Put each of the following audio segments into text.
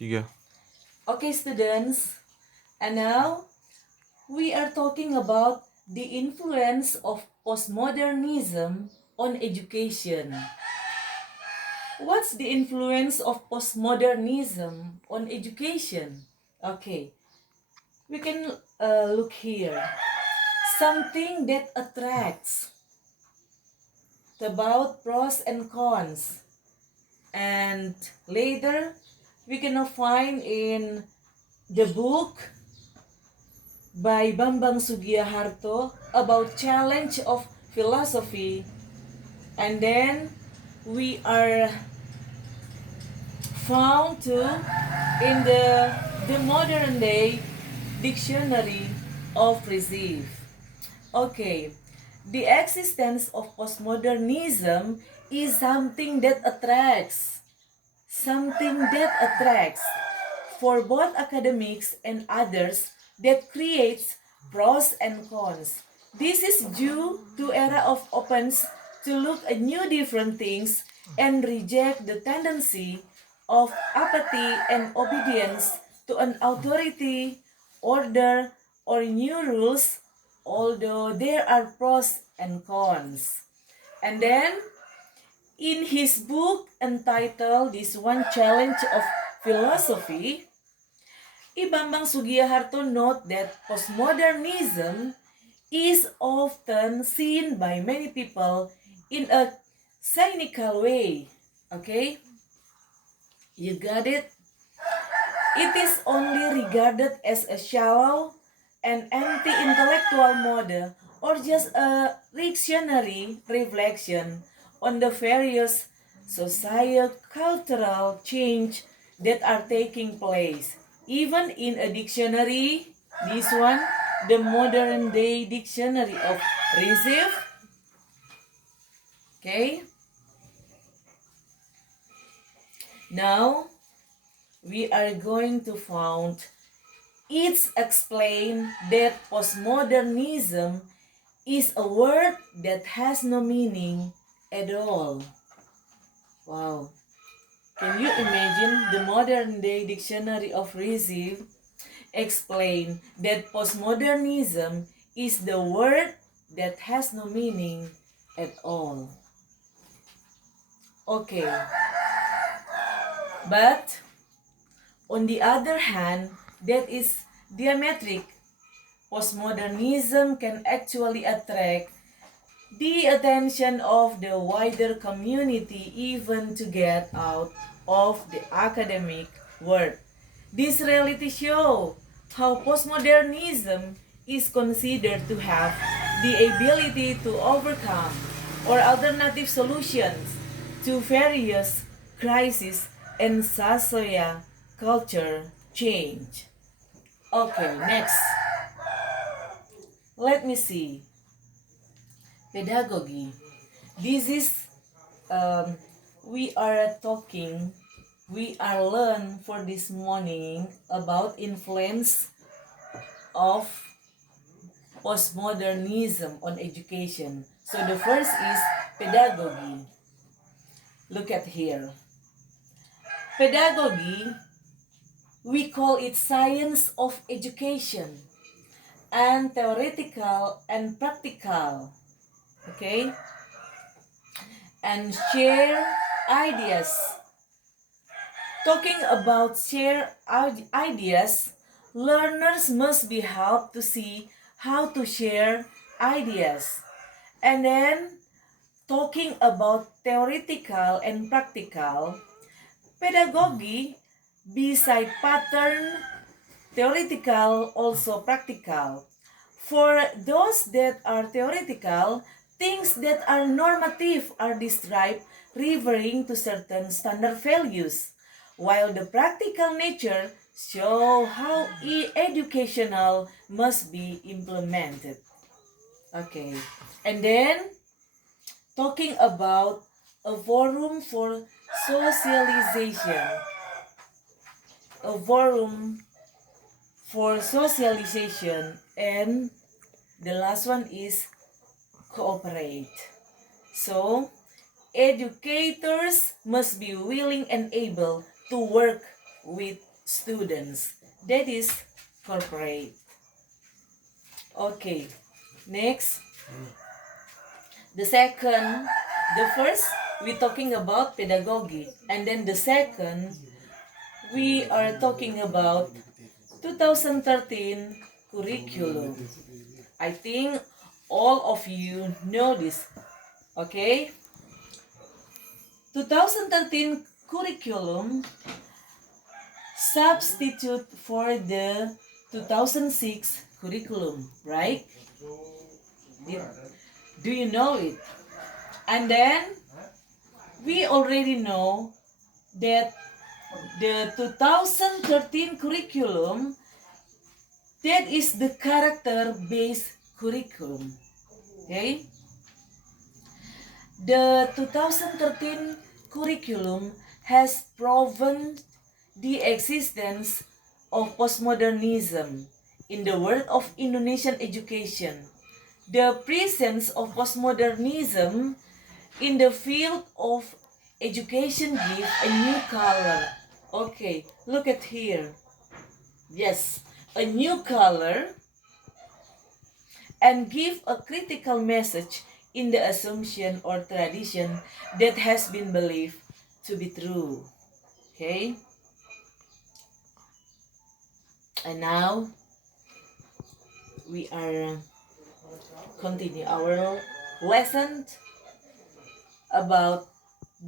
Tiga. Okay, students, and now we are talking about the influence of postmodernism on education. What's the influence of postmodernism on education? Okay, we can look here. Something that attracts, about pros and cons. And later, we can find in the book by Bambang Sugiyaharto about challenge of philosophy. And then we are found to in the modern day dictionary of Receive. Okay, the existence of postmodernism is something that attracts, for both academics and others, that creates pros and cons. This is due to era of opens to look at new different things and reject the tendency of apathy and obedience to an authority, order, or new rules, although there are pros and cons. And then in his book entitled This One Challenge of Philosophy, Ibambang Sugiyaharto note that postmodernism is often seen by many people in a cynical way. Okay? You got it? It is only regarded as a shallow and anti-intellectual model or just a reactionary reflection on the various socio-cultural change that are taking place. Even in a dictionary, this one, the modern day dictionary of Receive, okay? Now, we are going to found it's explained that postmodernism is a word that has no meaning at all. Wow. Can you imagine the modern day dictionary of Receive explain that postmodernism is the word that has no meaning at all? Okay. But on the other hand, that is diametric. Postmodernism can actually attract the attention of the wider community even to get out of the academic world. This reality show how postmodernism is considered to have the ability to overcome or alternative solutions to various crises and social culture change. Okay, next. Let me see. Pedagogy. This is we are talking, we are learn for this morning about influence of postmodernism on education. So the first is pedagogy. Look at here. Pedagogy, we call it science of education and theoretical and practical. Okay? And share ideas. Talking about share ideas, learners must be helped to see how to share ideas. And then, talking about theoretical and practical, pedagogy, beside pattern, theoretical, also practical. For those that are theoretical, things that are normative are described referring to certain standard values, while the practical nature show how educational must be implemented. Okay, and then talking about a forum for socialization, a forum for socialization, and the last one is cooperate. So, educators must be willing and able to work with students. That is corporate. Okay, next. The first, we're talking about pedagogy. And then the second, we are talking about 2013 curriculum. I think all of you know this. Okay? 2013 curriculum substitute for the 2006 curriculum, right? Do you know it? And then we already know that the 2013 curriculum, that is the character-based curriculum. Okay? The 2013 curriculum has proven the existence of postmodernism in the world of Indonesian education. The presence of postmodernism in the field of education give a new color. Okay, look at here. Yes, a new color, and give a critical message in the assumption or tradition that has been believed to be true. Okay? And now we are continue our lesson about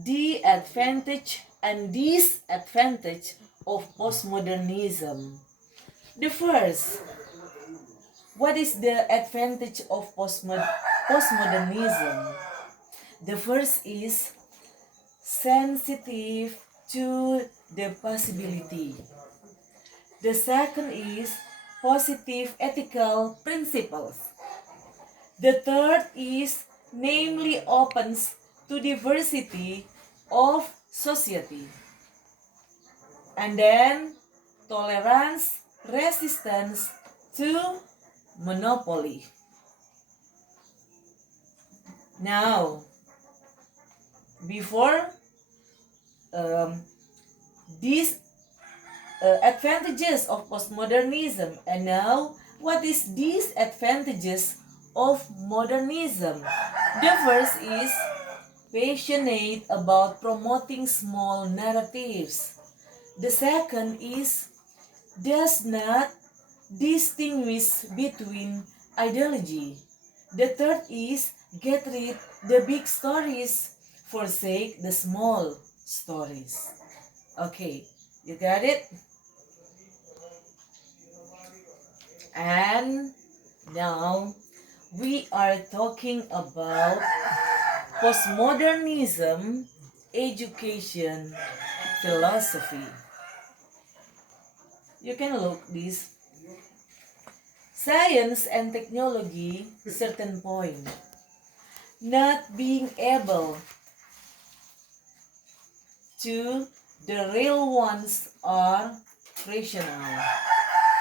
the advantage and disadvantage of postmodernism. The first, what is the advantage of postmodernism? The first is sensitive to the possibility. The second is positive ethical principles. The third is namely opens to diversity of society. And then tolerance, resistance to monopoly. Now, before these advantages of postmodernism, and now what is these advantages of modernism? The first is passionate about promoting small narratives. The second is does not distinguish between ideology. The third is get rid the big stories, forsake the small stories. Okay, you got it? And now we are talking about postmodernism education philosophy. You can look this. Science and technology, certain point. Not being able to, the real ones are rational.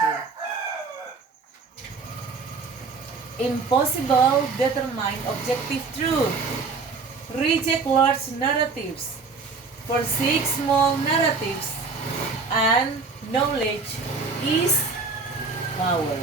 Okay. Impossible determine objective truth. Reject large narratives. Forsake small narratives. And knowledge is power.